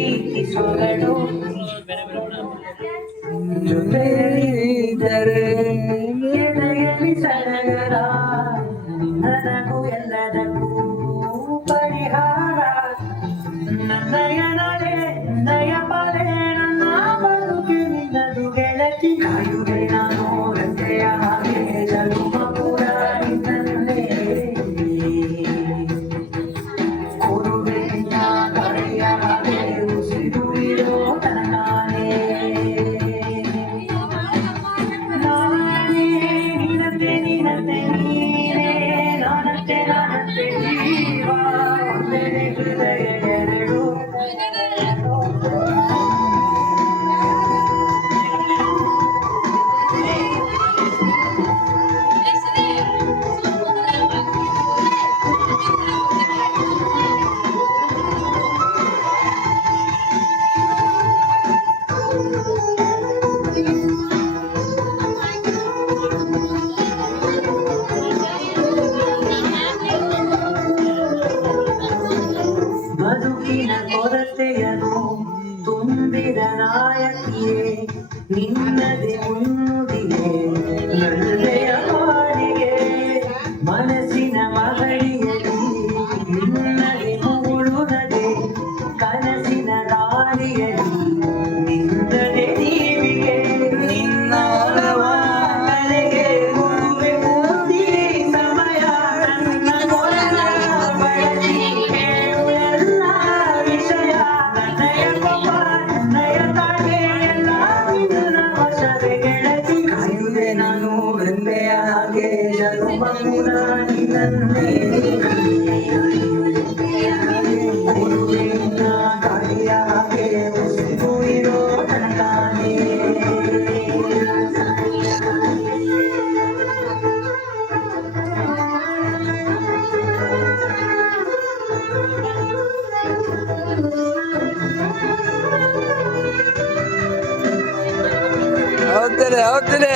ಪ್ರೀತಿ ಸೊಗಡು ಜೊತೆಯಲ್ಲಿದ್ದರೆ ಎದೆಯಲ್ಲಿ ಸಡಗರ ನನಗೂ ಎಲ್ಲದಕ್ಕೂ ಪರಿಹಾರ ನನ್ನಯ ನಡೆ ನಯ ಪಡೆ ನನ್ನ ಬದುಕೆ ನಿನ್ನದು ಗೆಳತಿ ಕಾಯುವೆ ನಾನು ರಸ್ತೆಯ ಹಾಗೆ ಜನುಮ ಪೂರ ನಿನ್ನನ್ನೇ ಕೊಡುವೆ ನಿನ್ನ ಕರೆಯ ಹಾಗೆ ಉಸಿರು ಇರೋ ತನಕಾನೇ ನಾನೇ ನೀನಂತೆ ನೀನಂತೆ ನೀನೇ ನಾನಂತೆ ನಾನಂತೆ ಜೀವ ಒಂದೇ ಹೃದಯ ಎರಡು ಬದುಕಿನ ಕೊರತೆಯನು ತುಂಬಿದ ನಾಯಕಿಯೇ ನಿನ್ನದೆ ಮುನ್ನುಡಿಯೇ ನಲ್ಲೆಯ ಬಾಳಿಗೆ ಮನಸ್ಸಿನ ಮಗಳಿಯಲಿ ನಿನ್ನದೆ ಮೂಡುತ್ತದೆ ಕನಸಿನ ದಾರಿಯಲಿ ನಿನ್ನದೆ ದೀವಿಗೆ ನಿನ್ನ ಒಲವಾಗಲೆಗೆ ಗುರುವೆ ಮೂಡಿ ಸಮಯ ನನ್ನ ಕೊರಳ ಬಳಸಿ ಹೇಳುವೆಲ್ಲ ವಿಷಯ ನನ್ನಯ ಕೋಪ ನನ್ನಯ ತಾಳ್ಮೆ ಎಲ್ಲ ನಿನ್ನ ವಶವೇ ಗೆಳತಿ ಕಾಯುವೆ ನಾನು ಬೆಂಬೆಯ ಹಾಗೆ ಜನುಮ ಪೂರ ನಿನ್ನನ್ನೇ ಕೊಡುವೆ ನಿನ್ನ ಗಾಳಿಯ ಹಾಗೆ ಉಸಿರು ಇರೋ ತನಕಾನೇ ಹೌದಲೆ